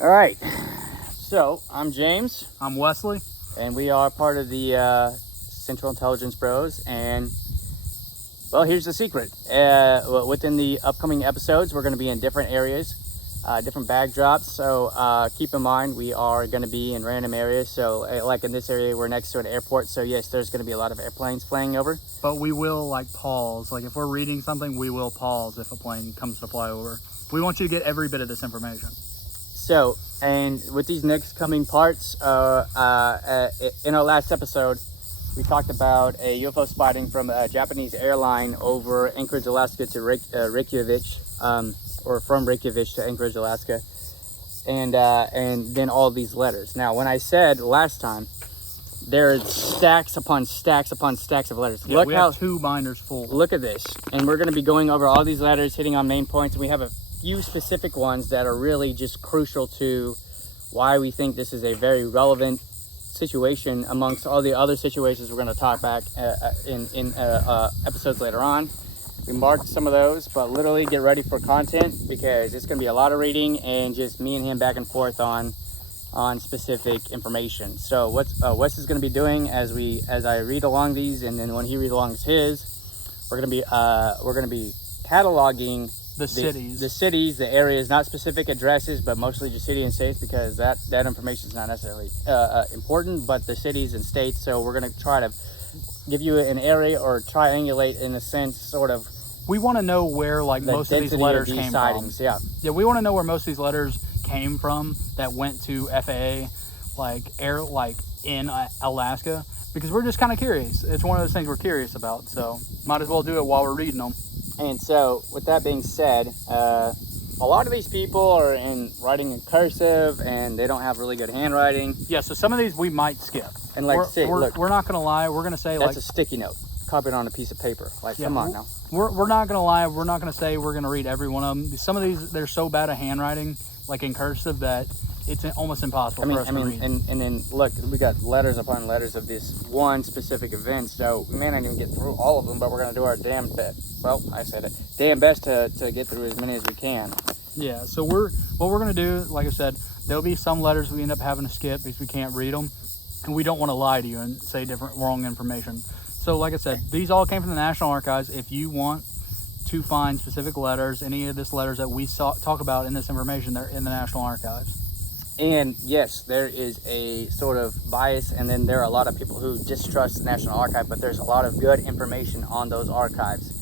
All right. So I'm James, I'm Wesley. and we are part of the Central Intelligence Bros. And well, here's the secret. Within the upcoming episodes, we're going to be in different areas, different backdrops. So keep in mind, we are going to be in random areas. So like in this area, we're next to an airport. So yes, there's going to be a lot of airplanes flying over. But we will pause. Like if we're reading something, we will pause if a plane comes to fly over. We want you to get every bit of this information. So, and with these next coming parts, in our last episode, we talked about a UFO spotting from a Japanese airline over Anchorage, Alaska to Reykjavik, or from Reykjavik to Anchorage, Alaska, and then all these letters. Now, when I said last time, there's stacks upon stacks upon stacks of letters. Yeah, we have 2 binders full. Look at this, and we're going to be going over all these letters, hitting on main points, and we have a few specific ones that are really just crucial to why we think this is a very relevant situation amongst all the other situations we're going to talk back in episodes later on. We marked some of those, but literally get ready for content because it's going to be a lot of reading and just me and him back and forth on specific information. So what Wes is going to be doing as I read along these, and then when he reads along his, we're going to be cataloging the cities, the areas, not specific addresses, but mostly just city and states, because that information is not necessarily important, but the cities and states. So we're going to try to give you an area or triangulate in a sense, sort of. We want to know where most of these letters came sightings, from. Yeah, we want to know where most of these letters came from that went to FAA, in Alaska, because we're just kind of curious. It's one of those things we're curious about, so might as well do it while we're reading them. And so, with that being said, a lot of these people are writing in cursive, and they don't have really good handwriting. Yeah, so some of these we might skip. And we're not gonna lie. We're gonna say that's a sticky note, copied on a piece of paper. Come on now. We're not gonna lie. We're not gonna say we're gonna read every one of them. Some of these, they're so bad at handwriting, like in cursive, that it's almost impossible for us to read. And then look, we got letters upon letters of this one specific event, so we may not even get through all of them, but we're going to do our damn best. Well, I said it. Damn best to get through as many as we can. Yeah, so what we're going to do, like I said, there'll be some letters we end up having to skip because we can't read them, and we don't want to lie to you and say wrong information. So like I said, these all came from the National Archives. If you want to find specific letters, any of this letters that we talk about in this information, they're in the National Archives. And yes, there is a sort of bias, and then there are a lot of people who distrust the National Archive, but there's a lot of good information on those archives.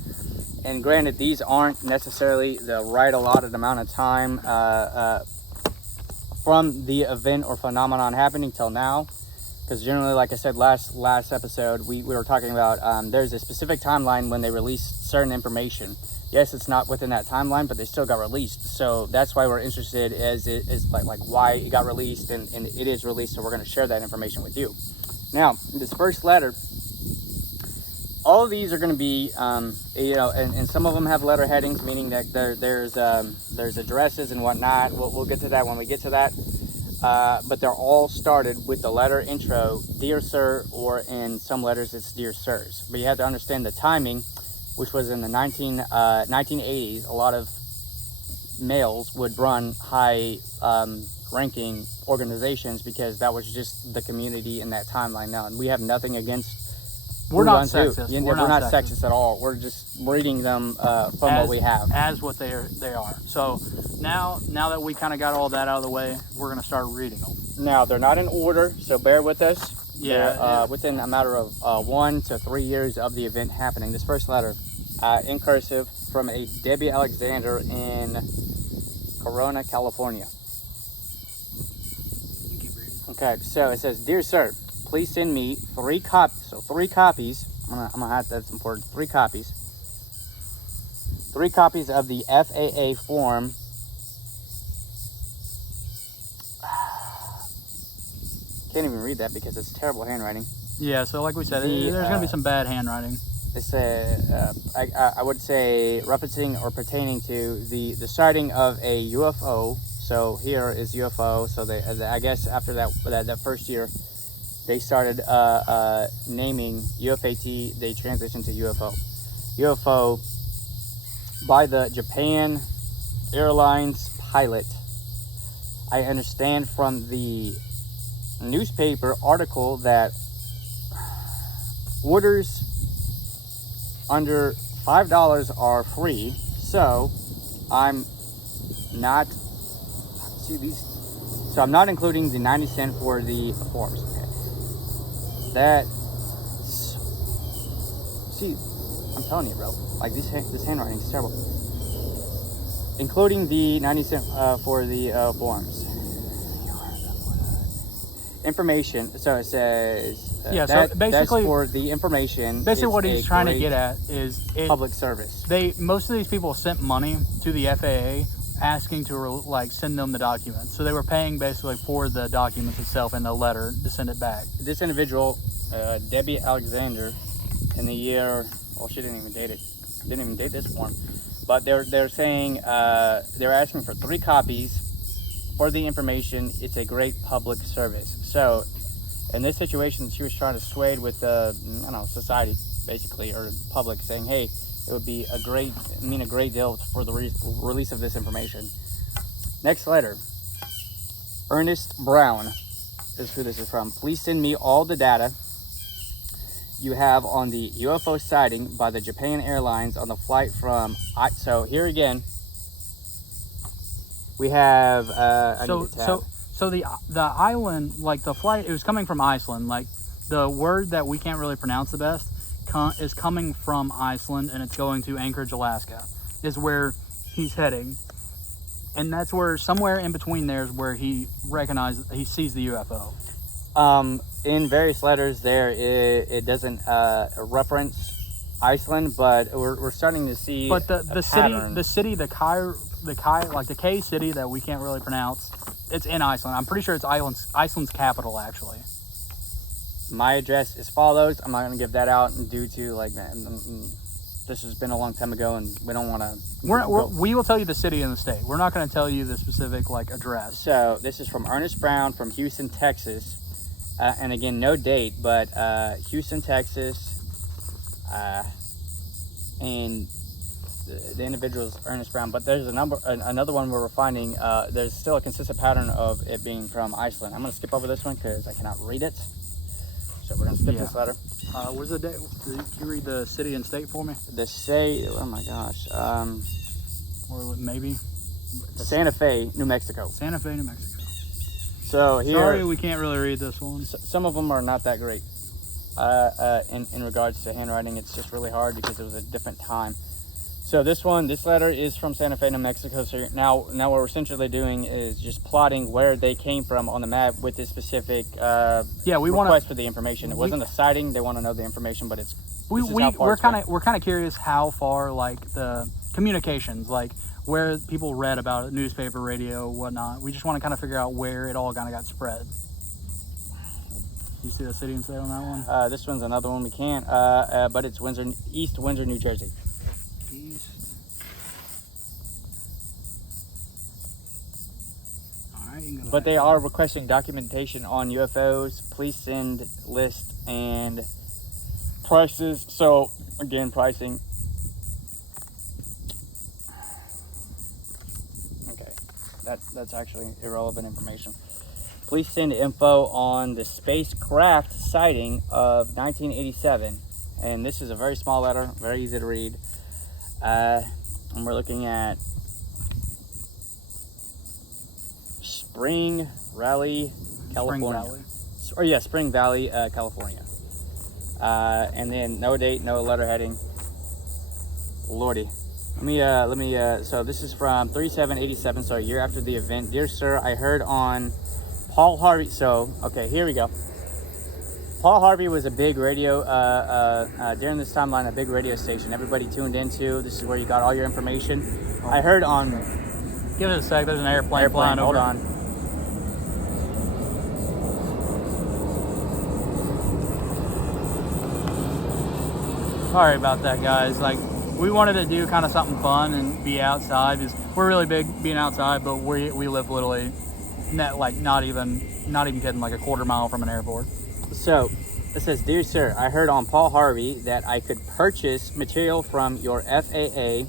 And granted, these aren't necessarily the right allotted amount of time from the event or phenomenon happening till now, because generally, like I said last episode, we were talking about there's a specific timeline when they release certain information. Yes, it's not within that timeline, but they still got released. So that's why we're interested is like why it got released, and it is released. So we're going to share that information with you. Now, this first letter, all of these are going to be, and some of them have letter headings, meaning that there's addresses and whatnot. We'll get to that when we get to that. But they're all started with the letter intro, Dear Sir, or in some letters it's Dear Sirs. But you have to understand the timing, which was in the 1980s. A lot of males would run high ranking organizations because that was just the community in that timeline now. And we have nothing against. We're not sexist. We're not sexist at all. We're just reading them from what we have. As what they are. So now that we kind of got all that out of the way, we're going to start reading them. Now, they're not in order, so bear with us. Yeah. Within a matter of 1 to 3 years of the event happening. This first letter, in cursive, from a Debbie Alexander in Corona, California. You keep reading. Okay, so it says, Dear Sir, please send me 3 copies. So 3 copies. I'm gonna have that's important. 3 copies. 3 copies of the FAA form. Can't even read that because it's terrible handwriting. Yeah, so like we said, there's going to be some bad handwriting. It's I would say referencing or pertaining to the sighting of a UFO. So here is UFO. So I guess after that first year, they started naming UFAT. They transitioned to UFO. UFO by the Japan Airlines pilot I understand from the newspaper article that orders under $5 are free, so I'm not I'm not including the 90 cent for the forms. Okay. I'm telling you, bro, like this handwriting is terrible. Including the 90 cent for the forms. Information. So it says so basically that's for the information. Basically, what he's trying to get at is public service. Most of these people sent money to the FAA asking to send them the documents. So they were paying basically for the documents itself and the letter to send it back. This individual, Debbie Alexander, in the year, well, she didn't even date it. Didn't even date this form. But they're saying they're asking for 3 copies for the information. It's a great public service. So in this situation, she was trying to sway with society basically, or public, saying, hey, it would be a great deal for the release of this information. Next letter. Ernest Brown is who this is from. Please send me all the data you have on the UFO sighting by the Japan Airlines on the flight from... So here again, we have... So the island, the flight, it was coming from Iceland. The word that we can't really pronounce the best is coming from Iceland, and it's going to Anchorage, Alaska, is where he's heading. And that's where, somewhere in between there is where he sees the UFO. In various letters there, it doesn't reference Iceland, but we're starting to see. But the K city that we can't really pronounce, it's in Iceland. I'm pretty sure it's Iceland's capital, actually. My address is follows. I'm not going to give that out due to this has been a long time ago, and we don't want to. We will tell you the city and the state. We're not going to tell you the specific address. So this is from Ernest Brown from Houston, Texas, and again, no date, but Houston, Texas, and the individual is Ernest Brown. But there's another one where we're finding there's still a consistent pattern of it being from Iceland. I'm going to skip over this one because I cannot read it. So we're going to skip this letter. Where's the date? Did you read the city and state for me? The state, oh my gosh. Or maybe? Santa Fe, New Mexico. Santa Fe, New Mexico. So here... Sorry, we can't really read this one. Some of them are not that great. In regards to handwriting, it's just really hard because it was a different time. So this letter is from Santa Fe, New Mexico. So now what we're essentially doing is just plotting where they came from on the map with this specific request for the information. It wasn't a sighting; they want to know the information, but we're kind of curious how far the communications, where people read about it, newspaper, radio, whatnot. We just want to kind of figure out where it all kind of got spread. You see the city and state on that one? This one's another one we can't, but it's East Windsor, New Jersey. But they are requesting documentation on UFOs. Please send list and prices. So again, pricing. Okay, that's actually irrelevant information. Please send info on the spacecraft sighting of 1987. And this is a very small letter, very easy to read. And we're looking at Spring Valley, California. Spring Valley, California. And then no date, no letter heading. Lordy. Let me so this is from 3787, so a year after the event. Dear sir, I heard on Paul Harvey. So, okay, here we go. Paul Harvey was a big radio, during this timeline, a big radio station. Everybody tuned into. This is where you got all your information. I heard on... Give it a sec. There's an airplane flying over. Hold on. Sorry about that, guys. We wanted to do kind of something fun and be outside. We're really big being outside, but we live literally not even kidding, a quarter mile from an airport. So it says, dear sir, I heard on Paul Harvey that I could purchase material from your FAA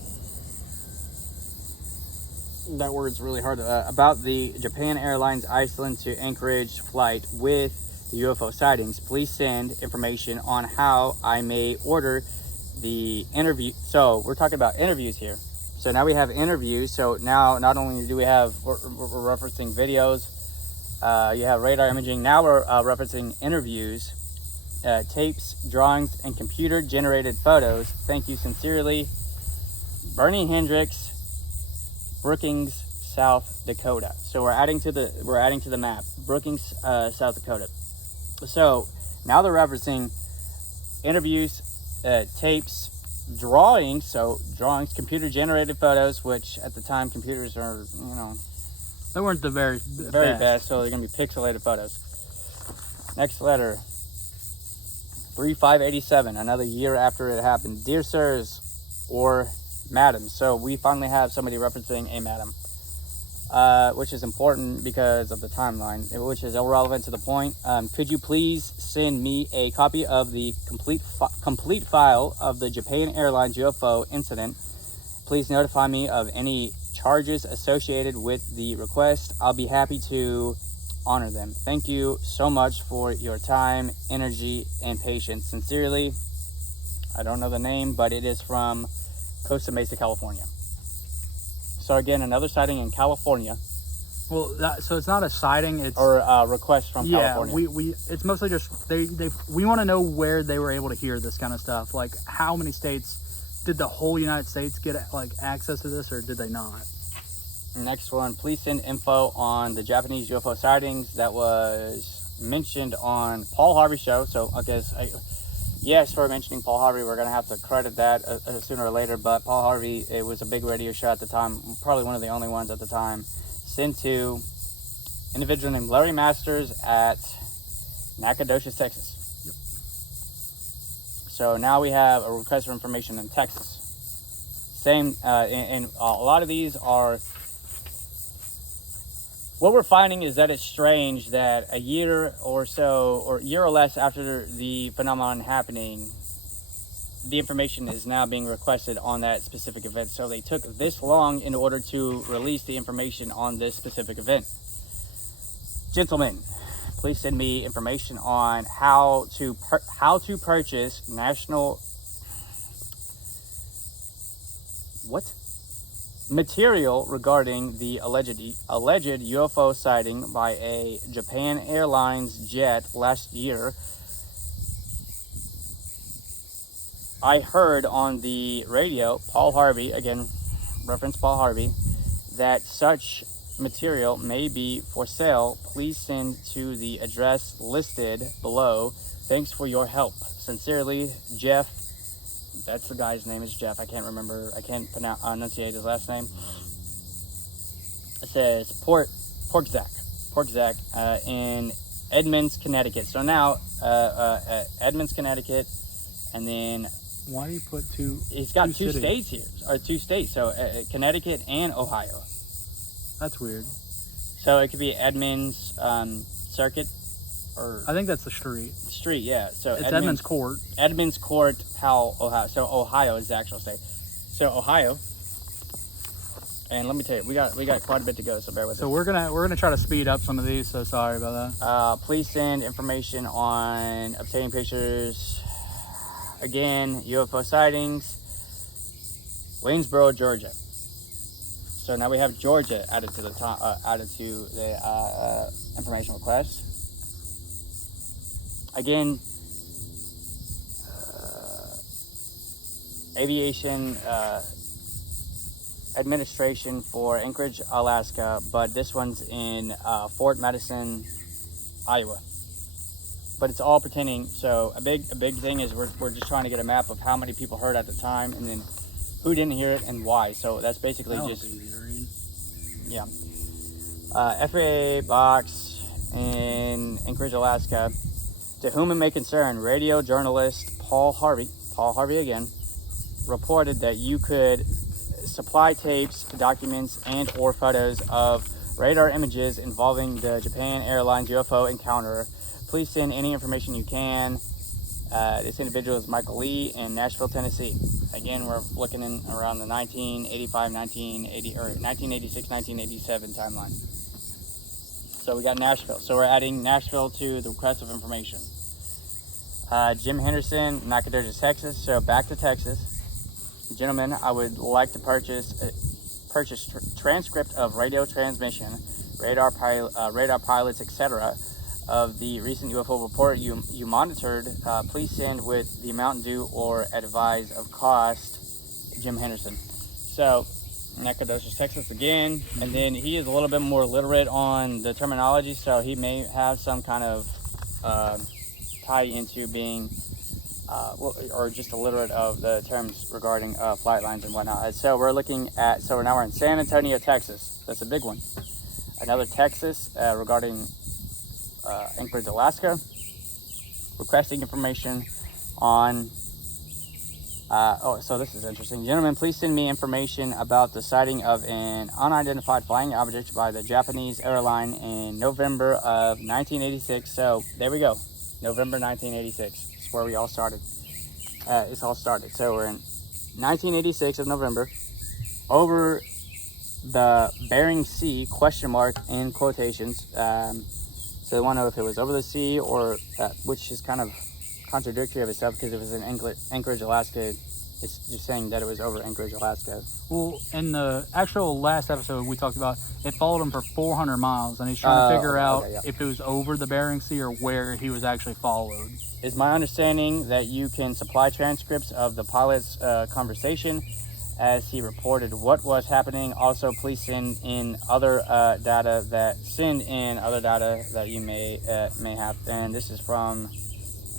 that word's really hard. About the Japan Airlines Iceland to Anchorage flight with the UFO sightings. Please send information on how I may order the interview. So we're talking about interviews here. So now we have interviews. So now not only do we have, we're referencing videos, you have radar imaging. Now we're referencing interviews, tapes, drawings, and computer generated photos. Thank you sincerely, Bernie Hendricks, Brookings, South Dakota. So we're adding to the map, Brookings, South Dakota. So now they're referencing interviews, tapes, drawings. So drawings, computer generated photos, which at the time computers are, They weren't the very best. So they're gonna be pixelated photos. Next letter, 3587. Another year after it happened. Dear sirs or madam. So we finally have somebody referencing a madam, which is important because of the timeline, which is irrelevant to the point. Could you please send me a copy of the complete file of the Japan Airlines UFO incident? Please notify me of any charges associated with the request. I'll be happy to honor them. Thank you so much for your time, energy, and patience. Sincerely, I don't know the name, but it is from Costa Mesa, California. So again, another sighting in California. Well, so it's not a sighting. It's or a request from California. we it's mostly just we want to know where they were able to hear this kind of stuff. Like, how many states did the whole United States get like access to this, or did they not? Next one, please send info on the Japanese UFO sightings that was mentioned on Paul Harvey's show. So I guess, yes, for mentioning Paul Harvey, we're going to have to credit that sooner or later. But Paul Harvey, it was a big radio show at the time, probably one of the only ones at the time, sent to an individual named Larry Masters at Nacogdoches, Texas. Yep. So now we have a request for information in Texas. Same, and a lot of these are... What we're finding is that it's strange that a year or so, or a year or less after the phenomenon happening, the information is now being requested on that specific event. So they took this long in order to release the information on this specific event. Gentlemen, please send me information on how to purchase national... material regarding the alleged UFO sighting by a Japan Airlines jet last year. I heard on the radio, Paul Harvey, again, reference Paul Harvey, that such material may be for sale. Please send to the address listed below. Thanks for your help. Sincerely, Jeff. That's the guy's name, is Jeff. I can't enunciate his last name. It says Porkzak in Edmonds, Connecticut. So now Edmonds, Connecticut, and then why do you put two? He's got two states here, or two states. So Connecticut and Ohio. That's weird. So it could be Edmonds Circuit. Or I think that's the street. Street, yeah. So it's Edmonds Court. Edmonds Court, Powell, Ohio. So Ohio is the actual state. So Ohio. And let me tell you, we got quite a bit to go. So bear with us. So we're gonna try to speed up some of these. So sorry about that. Please send information on obtaining pictures. Again, UFO sightings. Waynesboro, Georgia. So now we have Georgia added to the information request. Again, aviation administration for Anchorage, Alaska, but this one's in Fort Madison, Iowa. But it's all pertaining. So a big thing is we're just trying to get a map of how many people heard at the time, and then who didn't hear it and why. So that's basically just easy to read. Yeah. FAA box in Anchorage, Alaska. To whom it may concern, radio journalist Paul Harvey again, reported that you could supply tapes, documents, and or photos of radar images involving the Japan Airlines UFO encounter. Please send any information you can. This individual is Michael Lee in Nashville, Tennessee. Again, we're looking in around the 1985, 1980, or 1986, 1987 timeline. So we got Nashville. So we're adding Nashville to the request of information. Jim Henderson, Nacogdoches, Texas. So back to Texas. Gentlemen, I would like to purchase transcript of radio transmission, radar pilots, etc. of the recent UFO report you monitored. Please send with the amount due or advise of cost. Jim Henderson. So Nacogdoches, Texas again, and then he is a little bit more literate on the terminology, so he may have some kind of tie into being or just illiterate of the terms regarding flight lines and whatnot. So we're looking at, so now we're in San Antonio, Texas. That's a big one. Another Texas regarding Anchorage, Alaska, requesting information on so this is interesting. Gentlemen, please send me information about the sighting of an unidentified flying object by the Japanese airline in November of 1986. So there we go, November 1986. That's where we all started. It's all started. So we're in 1986 of November, over the Bering Sea, question mark in quotations. So they want to know if it was over the sea or, which is kind of contradictory of itself, because if it's in Anchorage, Alaska, it's just saying that it was over Anchorage, Alaska. Well, in the actual last episode we talked about, it followed him for 400 miles, and he's trying to figure out if it was over the Bering Sea or where he was actually followed. It's my understanding that you can supply transcripts of the pilot's conversation as he reported what was happening. Also, please send in other data that you may have. And this is from,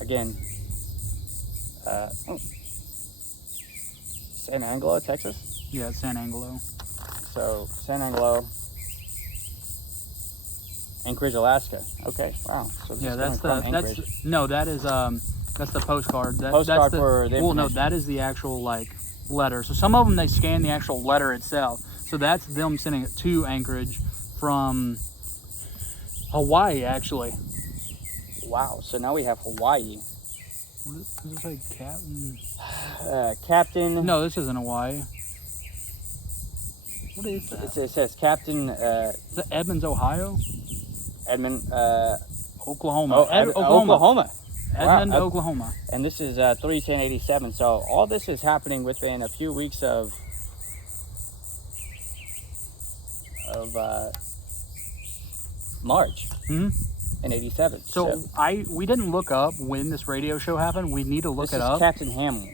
again, San Angelo, Texas. Yeah, San Angelo. So San Angelo, Anchorage, Alaska. Okay, wow. So this is that's coming from Anchorage. that's the postcard. Postcard that's the, for the well, no, information. that is the actual like letter. So some of them, they scan the actual letter itself. So that's them sending it to Anchorage from Hawaii, actually. Wow. So now we have Hawaii. What does it say, Captain? Captain. No, this isn't Hawaii. What is that? It says Captain. Is it Edmonds, Ohio? Edmond. Oklahoma. Oklahoma. Edmond, Wow. Oklahoma. And this is 3/10/87. So all this is happening within a few weeks of March in '87. So we didn't look up when this radio show happened. We need to look it up. Captain Hamill.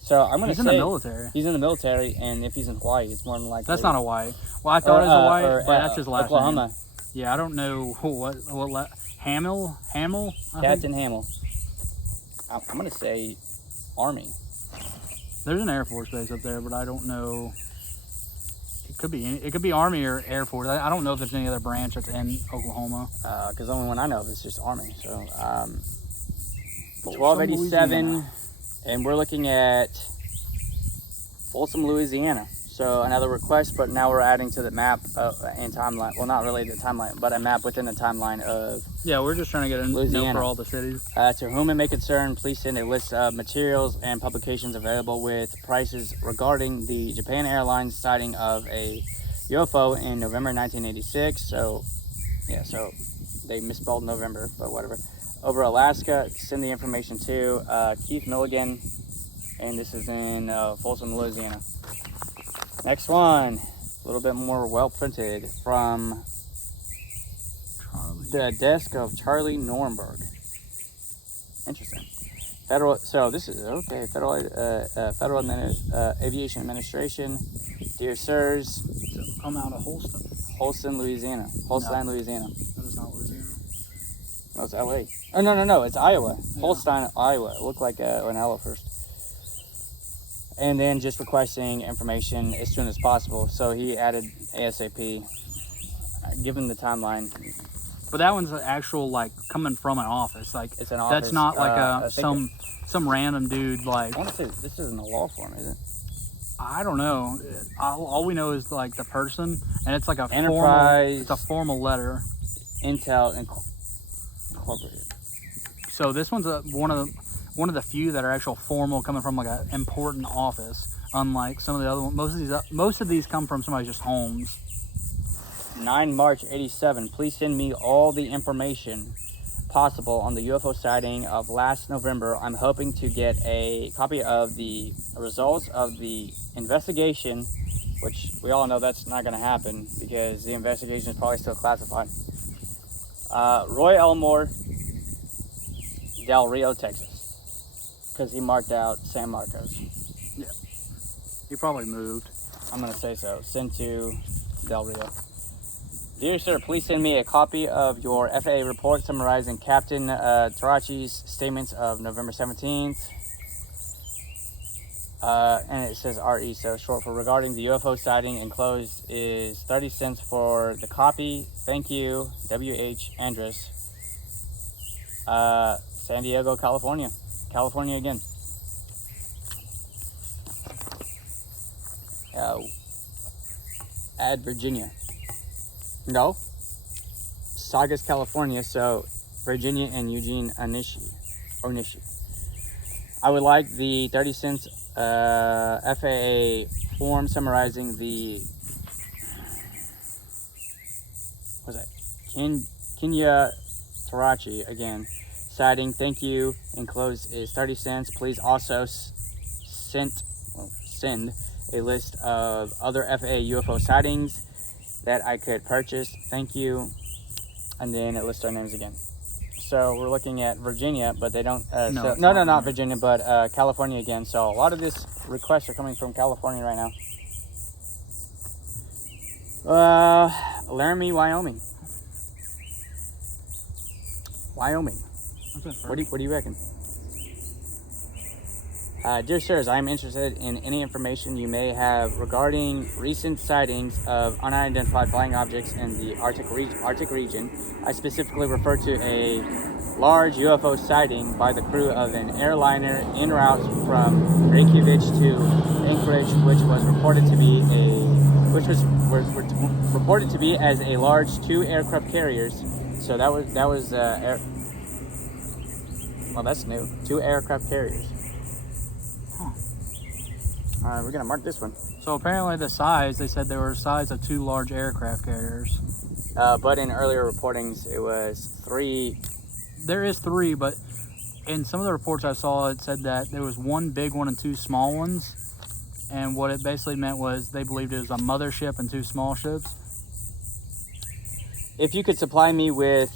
So I'm gonna say he's in the military. He's in the military, and if he's in Hawaii, it's more than likely. That's not Hawaii. Well, I thought it was Hawaii, but that's his last Oklahoma. name. Yeah, I don't know what Hamill. Captain Hamill. I'm gonna say Army. There's an Air Force base up there, but I don't know. It could be Army or Air Force. I don't know if there's any other branch that's in Oklahoma. Because the only one I know of is just Army. So 1287, and we're looking at Folsom, Louisiana. So another request, but now we're adding to the map and timeline. Well, not really the timeline, but a map within the timeline of. Yeah, we're just trying to get a note for all the cities. To whom it may concern, please send a list of materials and publications available with prices regarding the Japan Airlines sighting of a UFO in November 1986. So, yeah, so they misspelled November, but whatever. Over Alaska, send the information to Keith Milligan, and this is in Folsom, Louisiana. Next one, a little bit more well printed from the desk of Charlie Nornberg. Interesting. So this is okay. Federal Aviation Administration, dear sirs. So I'm out of Holston, Louisiana. Holstein, Louisiana. That is not Louisiana. No, it's L.A. Oh no, it's Iowa. Yeah. Holstein, Iowa. It looked like an L first. And then just requesting information as soon as possible. So he added ASAP, given the timeline. But that one's an actual, like, coming from an office. Like, It's an office. that's not like some random dude, like. I want to say this isn't a law firm, is it? I don't know. All we know is like the person, and it's like a Enterprise. It's a formal letter. Intel Incorporated. So this one's one of the few that are actual formal, coming from like an important office. Unlike some of the other ones, most of these come from somebody's just homes. 9 March 87. Please send me all the information possible on the UFO sighting of last November. I'm hoping to get a copy of the results of the investigation, which we all know that's not going to happen because the investigation is probably still classified. Roy Elmore, Del Rio, Texas, because he marked out San Marcos. Yeah, he probably moved. I'm going to say so. Sent to Del Rio. Dear sir, please send me a copy of your FAA report summarizing Captain Tarachi's statements of November 17th. And it says RE, so short for regarding the UFO sighting. Enclosed is 30 cents for the copy. Thank you, WH Andrus. San Diego, California. California again. Add Virginia. No. Saugus, California, so Virginia and Eugene Onishi. I would like the 30 cents FAA form summarizing the Kenya Tarachi again sighting. Thank you. Enclosed is 30 cents. Please also send a list of other FAA UFO sightings that I could purchase. Thank you. And then it lists our names again. So we're looking at Virginia, but they don't. Not Virginia, but California again. So a lot of this requests are coming from California right now. Laramie, Wyoming. What do you reckon? Dear sirs, I am interested in any information you may have regarding recent sightings of unidentified flying objects in the Arctic region. I specifically refer to a large UFO sighting by the crew of an airliner en route from Reykjavik to Anchorage, which was reported to be as a large 2 aircraft carriers. So that's new. 2 aircraft carriers. We're gonna mark this one. So apparently the size, they said they were the size of 2 large aircraft carriers. But in earlier reportings, it was 3. There is 3, but in some of the reports I saw, it said that there was 1 big one and 2 small ones. And what it basically meant was they believed it was a mothership and 2 small ships. If you could supply me with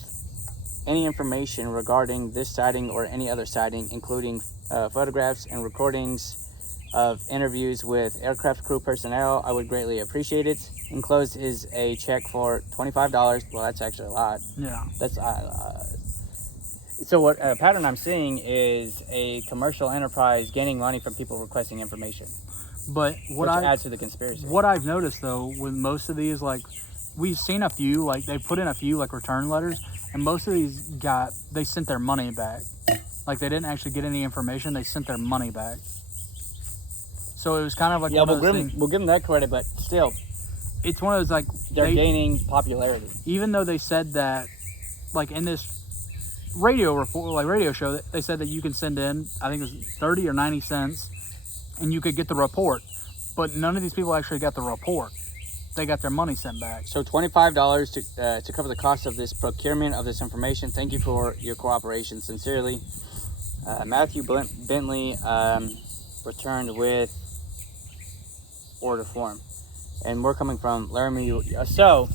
any information regarding this sighting or any other sighting, including photographs and recordings of interviews with aircraft crew personnel, I would greatly appreciate it. Enclosed is a check for $25. Well, that's actually a lot. Yeah. That's so what pattern I'm seeing is a commercial enterprise gaining money from people requesting information. But which adds to the conspiracy. What I've noticed though, with most of these, like we've seen a few, like they put in a few like return letters, and most of these they sent their money back. Like they didn't actually get any information; they sent their money back. So it was kind of like one of those things. We'll give them that credit, but still, it's one of those like they're gaining popularity. Even though they said that, like in this radio show, they said that you can send in, I think it was 30 or 90 cents, and you could get the report. But none of these people actually got the report. They got their money sent back. So $25 to cover the cost of this procurement of this information. Thank you for your cooperation. Sincerely, Matthew Bentley, returned with order form. And we're coming from Laramie. So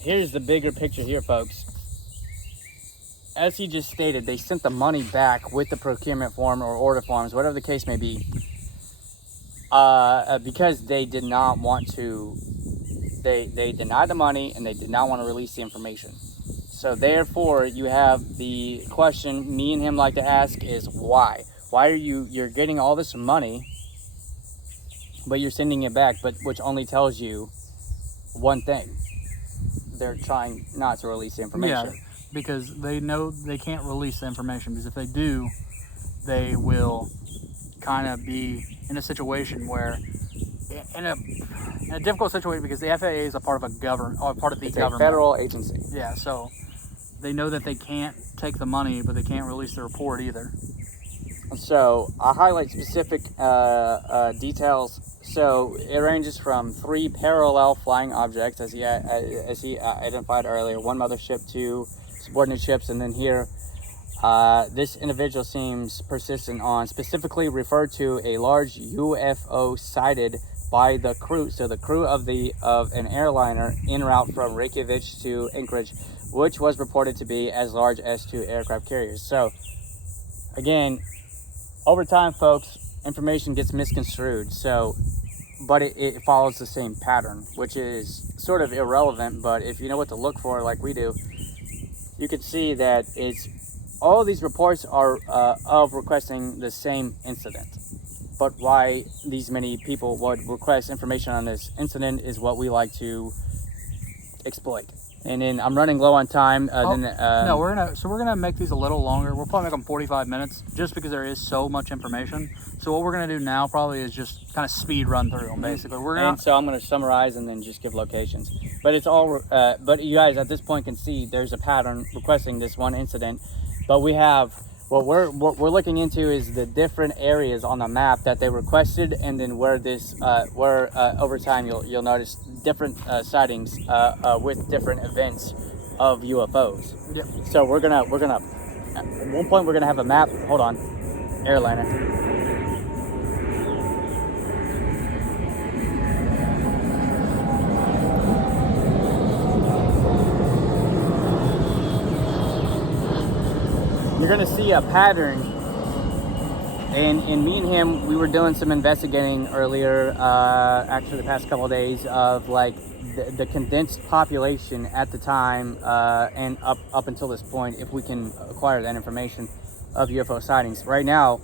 here's the bigger picture here, folks. As he just stated, they sent the money back with the procurement form or order forms, whatever the case may be, because they did not want to. They denied the money and they did not want to release the information. So therefore, you have the question me and him like to ask is why? Why are you're getting all this money, but you're sending it back, but which only tells you one thing. They're trying not to release the information. Yeah, because they know they can't release the information, because if they do, they will kind of be in a situation where, in a difficult situation, because the FAA is a part of a government, or part of the government. A federal agency. Yeah, so they know that they can't take the money, but they can't release the report either. So I'll highlight specific details. So it ranges from 3 parallel flying objects, as he identified earlier, 1 mothership, 2 subordinate ships, and then here, this individual seems persistent on specifically referred to a large UFO sighted by the crew. So the crew of an airliner en route from Reykjavik to Anchorage, which was reported to be as large as 2 aircraft carriers. So again, over time, folks, information gets misconstrued. So, but it follows the same pattern, which is sort of irrelevant. But if you know what to look for, like we do, you can see that it's all these reports are of requesting the same incident. But why these many people would request information on this incident is what we like to exploit. And then I'm running low on time. No, we're gonna make these a little longer. We'll probably make them 45 minutes, just because there is so much information. So what we're gonna do now probably is just kind of speed run through them. Basically, so I'm gonna summarize and then just give locations. But it's all. But you guys at this point can see there's a pattern requesting this one incident. But we have what we're looking into is the different areas on the map that they requested, and then where over time you'll notice different sightings with different events of UFOs. Yep. So we're gonna at one point we're gonna have a map. Hold on, airliner. You're gonna see a pattern, and me and him, we were doing some investigating earlier, actually the past couple of days, of like the condensed population at the time and up until this point, if we can acquire that information of UFO sightings. Right now,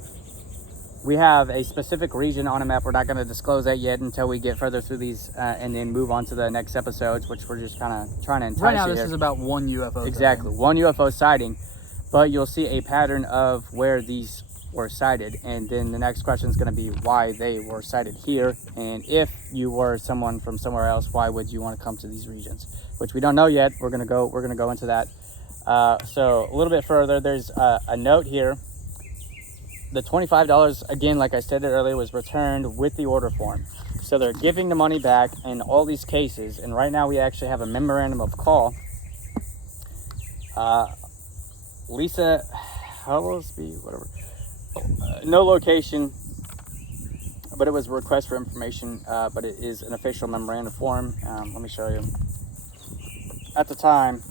we have a specific region on a map. We're not going to disclose that yet until we get further through these and then move on to the next episodes, which we're just kind of trying to entice right now. you This here. is about 1 UFO. Exactly, sighting. 1 UFO sighting. But you'll see a pattern of where these were sighted, and then the next question is going to be why they were sighted here, and if you were someone from somewhere else, why would you want to come to these regions, which we don't know yet. We're going to go into that. So a little bit further, there's a note here. The $25, again, like I said earlier, was returned with the order form. So they're giving the money back in all these cases, and right now we actually have a memorandum of call. Lisa, how will this be? Whatever. No location, but it was a request for information, but it is an official memorandum form. Let me show you. At the time,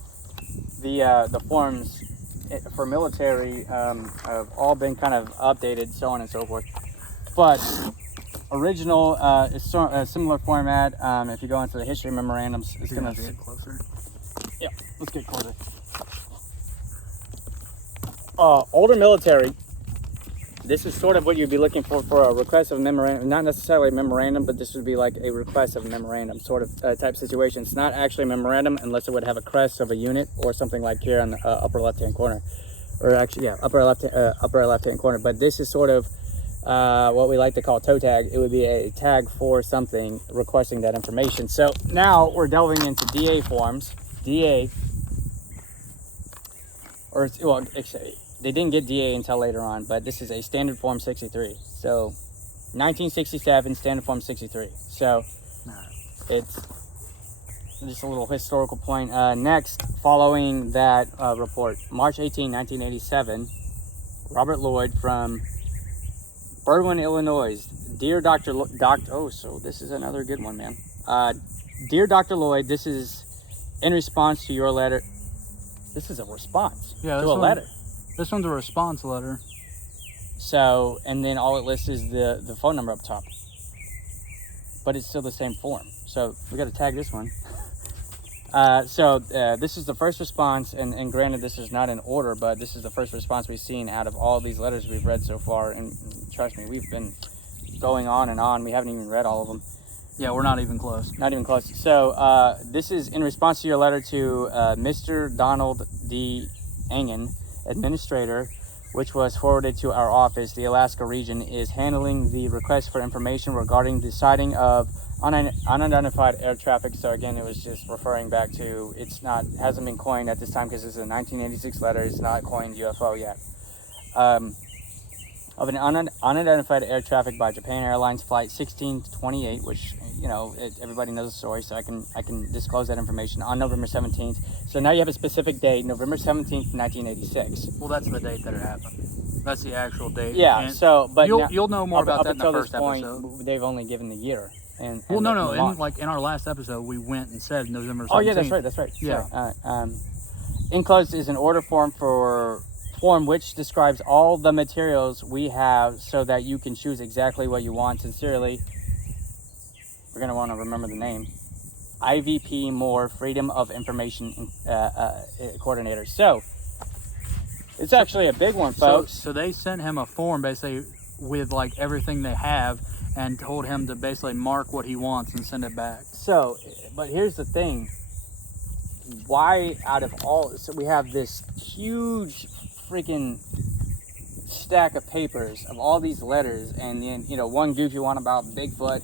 the forms for military have all been kind of updated, so on and so forth. But original is a similar format. If you go into the history memorandums, it's going to get closer. Yeah, let's get closer. Older military, this is sort of what you'd be looking for a request of a memorandum. Not necessarily a memorandum, but this would be like a request of a memorandum sort of type situation. It's not actually a memorandum unless it would have a crest of a unit or something like here on the upper left-hand corner. Or actually, yeah, upper left-hand corner. But this is sort of what we like to call toe tag. It would be a tag for something requesting that information. So now we're delving into DA forms. DA, or well, they didn't get DA until later on, but this is a standard form 63. So 1967 standard form 63. So it's just a little historical point. Next, following that report, March 18, 1987, Robert Lloyd from Berwyn, Illinois. Dear Dr. So this is another good one, man. Dear Dr. Lloyd, this is in response to your letter. This is a response to a letter. This one's a response letter. So, and then all it lists is the phone number up top. But it's still the same form. So we got to tag this one. This is the first response, and granted this is not in order, but this is the first response we've seen out of all these letters we've read so far. And trust me, we've been going on and on. We haven't even read all of them. Yeah, we're not even close. Not even close. So this is in response to your letter to Mr. Donald D. Engen, Administrator, which was forwarded to our office. The Alaska region is handling the request for information regarding the sighting of Unidentified air traffic. So again, it was just referring back to hasn't been coined at this time because this is a 1986 letter. It's not coined UFO yet. Of an unidentified air traffic by Japan Airlines Flight 1628, which everybody knows the story, so I can disclose that information on November 17th. So now you have a specific date, November 17th, 1986. Well, that's the date that it happened. That's the actual date. Yeah. And so, but you'll know more about that in the first point, episode. they've only given the year. And well, no. In our last episode, we went and said November 17th. Oh yeah, that's right. Yeah. Sorry. Enclosed is an order form which describes all the materials we have so that you can choose exactly what you want. Sincerely, we're going to want to remember the name, IVP Moore, Freedom of Information Coordinator. So it's actually a big one, folks. So they sent him a form basically with like everything they have and told him to basically mark what he wants and send it back. So, but here's the thing. Why out of all, so we have this huge freaking stack of papers of all these letters, and then one goofy one about Bigfoot,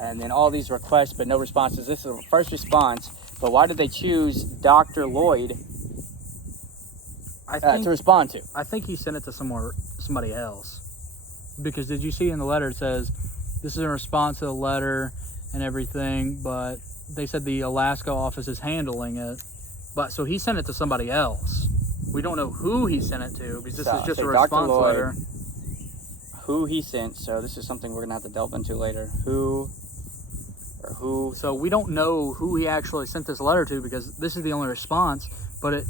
and then all these requests but no responses. This is the first response, but why did they choose Dr. Lloyd to respond to? I think he sent it to somebody else, because did you see in the letter it says this is in response to the letter and everything, but they said the Alaska office is handling it, but so he sent it to somebody else. We don't know who he sent it to, because this is just a response letter. Who he sent, so this is something we're going to have to delve into later. Who. So we don't know who he actually sent this letter to, because this is the only response, but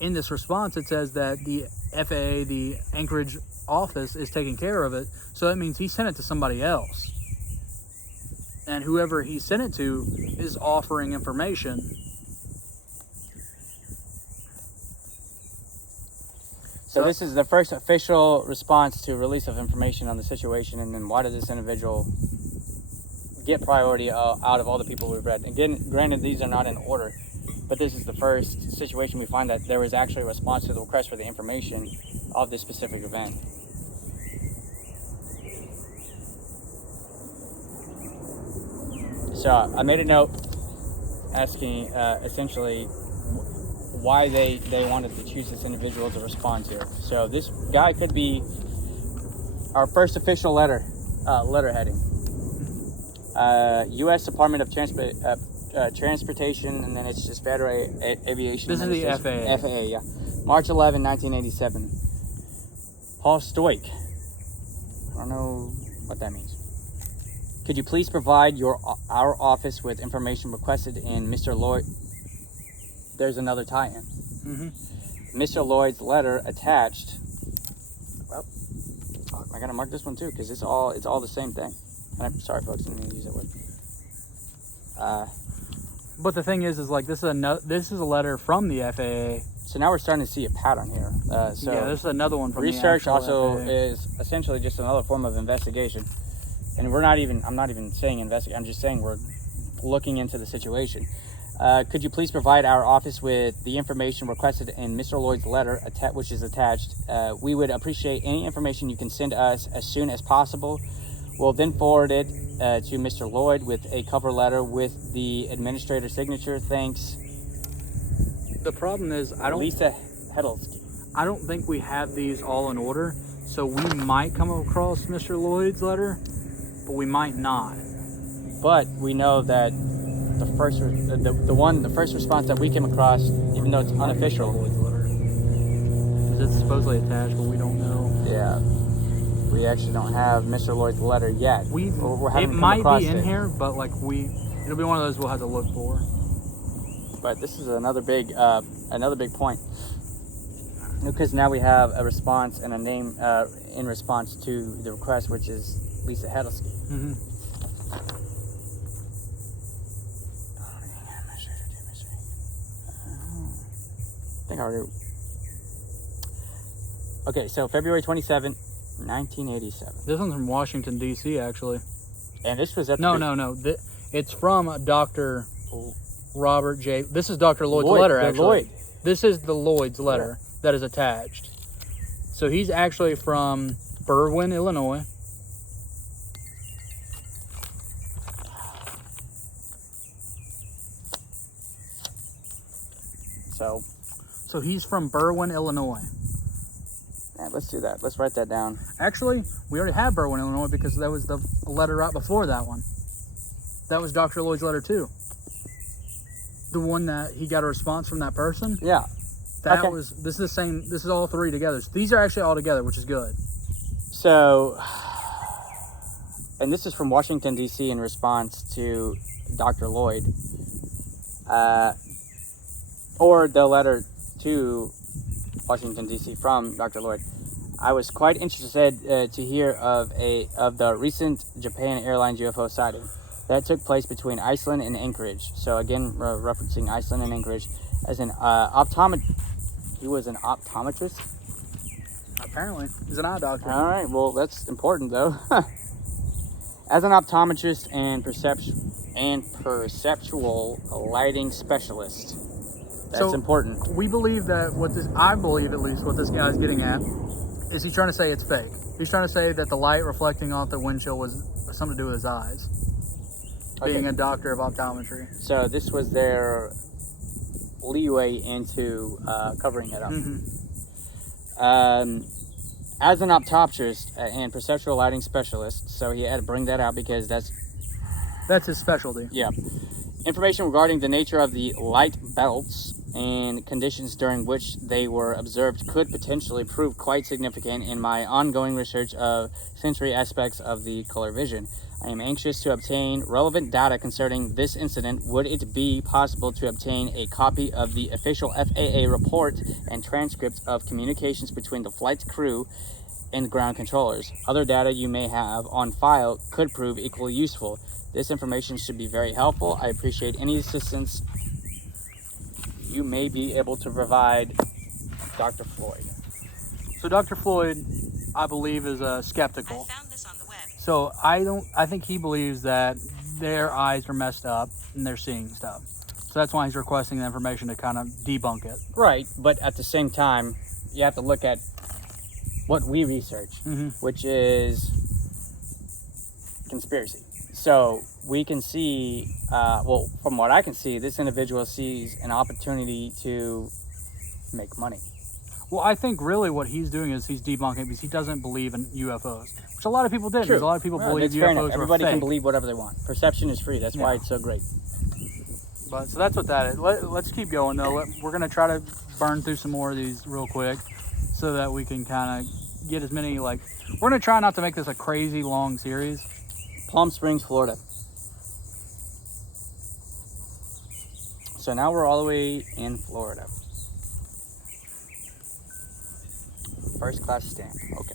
in this response it says that the FAA, the Anchorage office, is taking care of it, so that means he sent it to somebody else. And whoever he sent it to is offering information. So this is the first official response to release of information on the situation, and then why did this individual get priority out of all the people we've read? Again, granted, these are not in order, but this is the first situation we find that there was actually a response to the request for the information of this specific event. So I made a note asking essentially why they wanted to choose this individual to respond to. So this guy could be our first official letter heading. U.S. Department of Transportation, and then it's just Federal Aviation. This is the FAA. FAA, yeah. March 11, 1987. Paul Stoik. I don't know what that means. Could you please provide our office with information requested in Mr. Lloyd? There's another tie-in. Mm-hmm. Mr. Lloyd's letter attached. Well, I gotta mark this one too because it's all the same thing. I'm sorry, folks, I didn't mean to use that word. But the thing is like this is a letter from the FAA. So now we're starting to see a pattern here. Yeah, this is another one from research. The also FAA. is essentially just another form of investigation, and I'm not even saying investigate. I'm just saying we're looking into the situation. Could you please provide our office with the information requested in Mr. Lloyd's letter, which is attached? We would appreciate any information you can send us as soon as possible. We'll then forward it to Mr. Lloyd with a cover letter with the administrator's signature. Thanks. The problem is Lisa Hedelsky. I don't think we have these all in order, so we might come across Mr. Lloyd's letter, but we might not. But we know that the first response that we came across, even though it's unofficial, Lloyd's letter, because it's supposedly attached, but we don't know. Yeah, we actually don't have Mr. Lloyd's letter yet. It might be in here, but like it'll be one of those we'll have to look for. But this is another big point, because now we have a response and a name in response to the request, which is Lisa Hedelsky. Mm-hmm. I think I already. Okay, so February 27th, 1987. This one's from Washington, D.C., actually. And this was at No. It's from Dr. Robert J. This is Dr. Lloyd's letter, actually. Lloyd. This is the Lloyd's letter that is attached. So he's actually from Berwyn, Illinois. So he's from Berwyn, Illinois. yeah, let's do that. Let's write that down. Actually, we already have Berwyn, Illinois, because that was the letter right before that one. That was Dr. Lloyd's letter too. The one that he got a response from that person. Yeah. That Okay. was. This is the same. This is all three together. So these are actually all together, which is good. So, and this is from Washington, D.C. in response to Dr. Lloyd. Or the letter to Washington, D.C. from Dr. Lloyd. I was quite interested to hear of the recent Japan Airlines UFO sighting that took place between Iceland and Anchorage. So again, referencing Iceland and Anchorage as an he was an optometrist. Apparently, he's an eye doctor. All right, well that's important though. As an optometrist and perceptual lighting specialist. That's So, important. We believe that I believe at least what this guy's getting at is he's trying to say it's fake. He's trying to say that the light reflecting off the windshield was something to do with his eyes. Being a doctor of optometry. So this was their leeway into covering it up. As an optometrist and perceptual lighting specialist, so he had to bring that out because that's his specialty. Yeah. Information regarding the nature of the light belts and conditions during which they were observed could potentially prove quite significant in my ongoing research of sensory aspects of the color vision. I am anxious to obtain relevant data concerning this incident. Would it be possible to obtain a copy of the official FAA report and transcript of communications between the flight crew and ground controllers? Other data you may have on file could prove equally useful. This information should be very helpful. I appreciate any assistance you may be able to provide, Dr. Floyd. So Dr. Floyd, I believe, is skeptical. I found this on the web. So I think he believes that their eyes are messed up and they're seeing stuff. So that's why he's requesting the information to kind of debunk it. Right, but at the same time, you have to look at what we research, which is conspiracy. So we can see, from what I can see, this individual sees an opportunity to make money. Well, I think really what he's doing is he's debunking because he doesn't believe in UFOs, which a lot of people did. True. A lot of people believe that's fair enough. UFOs were Everybody fake. can believe whatever they want. Perception is free. That's why it's so great. But so that's what that is. Let's keep going though. We're gonna try to burn through some more of these real quick, so that we can kind of get as many We're gonna try not to make this a crazy long series. Palm Springs, Florida. So now we're all the way in Florida. First class stamp. Okay.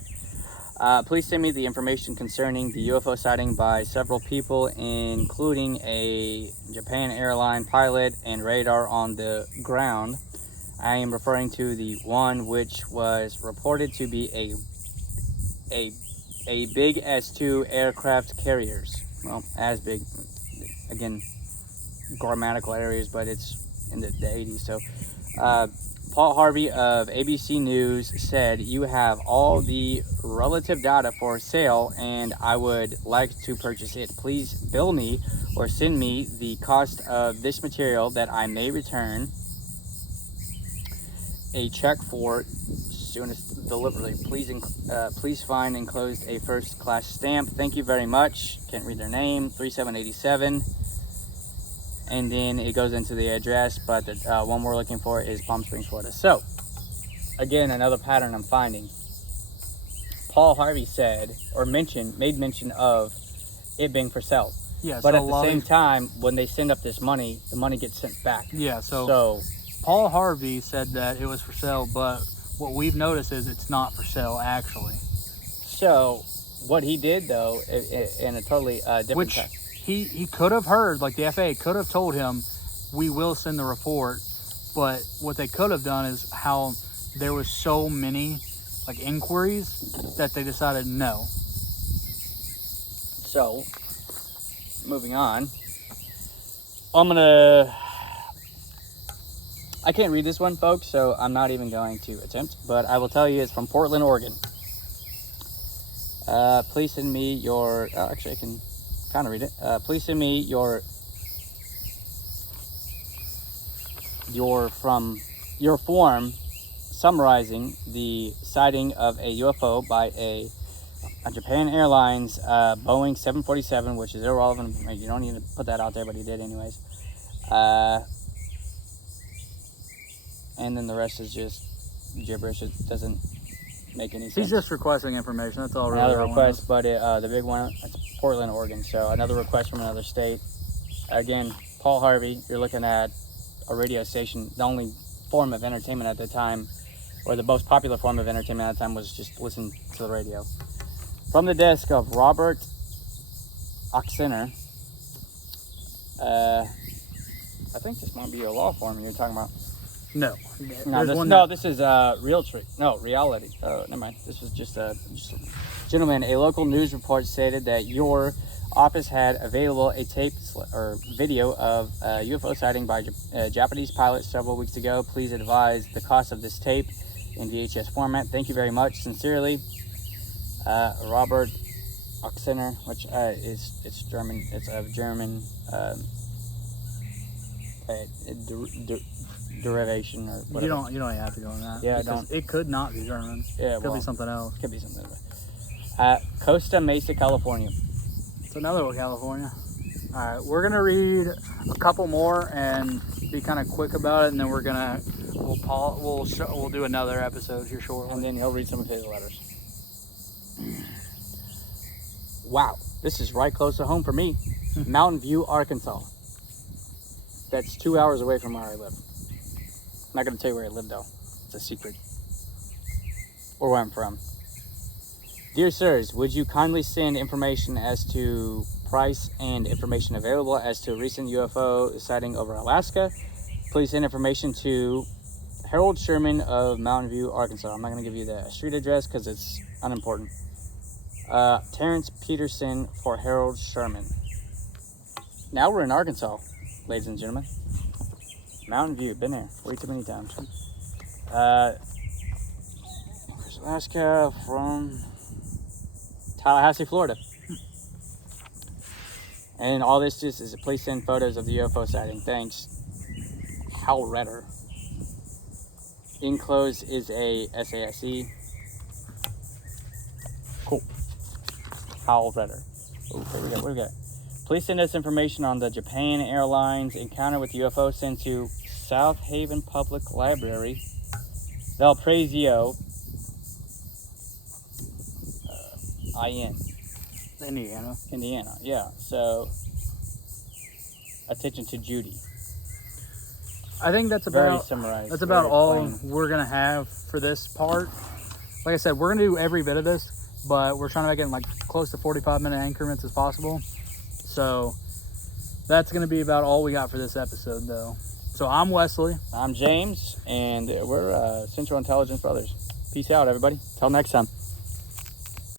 Please send me the information concerning the UFO sighting by several people, including a Japan airline pilot and radar on the ground. I am referring to the one which was reported to be a big S2 aircraft carriers. Well, as big, again, grammatical areas, but it's in the 80s. So, Paul Harvey of ABC News said, "You have all the relative data for sale and I would like to purchase it. Please bill me or send me the cost of this material that I may return a check for soonest delivery. Please find enclosed a first class stamp. Thank you very much." Can't read their name. 3787. And then it goes into the address, but the one we're looking for is Palm Springs, Florida. So, again, another pattern I'm finding. Paul Harvey said, or made mention of it being for sale. Yeah, But so at the same time, when they send up this money, the money gets sent back. Yeah, So, Paul Harvey said that it was for sale, but what we've noticed is it's not for sale actually. so what he did though, in a totally different Which track. he could have heard, like the FAA could have told him, we will send the report, but what they could have done is how there was so many inquiries that they decided no. So, moving on. I can't read this one, folks, so I'm not even going to attempt, but I will tell you it's from Portland, Oregon. Please send me your, actually I can kind of read it. Please send me your from your form summarizing the sighting of a UFO by a Japan Airlines Boeing 747, which is irrelevant. You don't need to put that out there, but he did anyways. And then the rest is just gibberish. It doesn't make any sense. He's just requesting information. That's all. Really Another request, but the big one, it's Portland, Oregon. So another request from another state. Again, Paul Harvey, you're looking at a radio station. The only form of entertainment at the time, or the most popular form of entertainment at the time, was just listen to the radio. From the desk of Robert Oxener, I think this might be a law firm you're talking about. No. This is reality. Oh, never mind. This was just a gentleman. A local news report stated that your office had available a tape or video of a UFO sighting by a Japanese pilot several weeks ago. Please advise the cost of this tape in VHS format. Thank you very much. Sincerely, Robert Oxener, which it's German. It's a German derivation or whatever. You don't have to go on that. Yeah, don't. It could not be German. Yeah, it could be something else. Could be something. Costa Mesa, California. It's another one, California. All right, we're gonna read a couple more and be kind of quick about it, and then we'll do another episode here shortly. And then he'll read some of his letters. Wow, this is right close to home for me. Mountain View, Arkansas. That's 2 hours away from where I live. I'm not going to tell you where I live, though. It's a secret. Or where I'm from. Dear sirs, would you kindly send information as to price and information available as to recent UFO sighting over Alaska? Please send information to Harold Sherman of Mountain View, Arkansas. I'm not going to give you the street address because it's unimportant. Terrence Peterson for Harold Sherman. Now we're in Arkansas, ladies and gentlemen. Mountain View, been there way too many times. Where's Alaska from? Tallahassee, Florida. And all this just is please send photos of the UFO sighting. Thanks. Hal Redder. Enclosed is a SASE. Cool. Hal Redder. Okay, what do we got? Please send us information on the Japan Airlines encounter with UFO sent to South Haven Public Library, Valparaiso, Indiana. Yeah. So, attention to Judy. I think that's Very summarized. That's about very all plain. we're gonna have for this part. Like I said, we're gonna do every bit of this, but we're trying to make it in like close to 45-minute increments as possible. So that's gonna be about all we got for this episode, though. So I'm Wesley. I'm James, and we're Central Intelligence Brothers. Peace out, everybody. Till next time.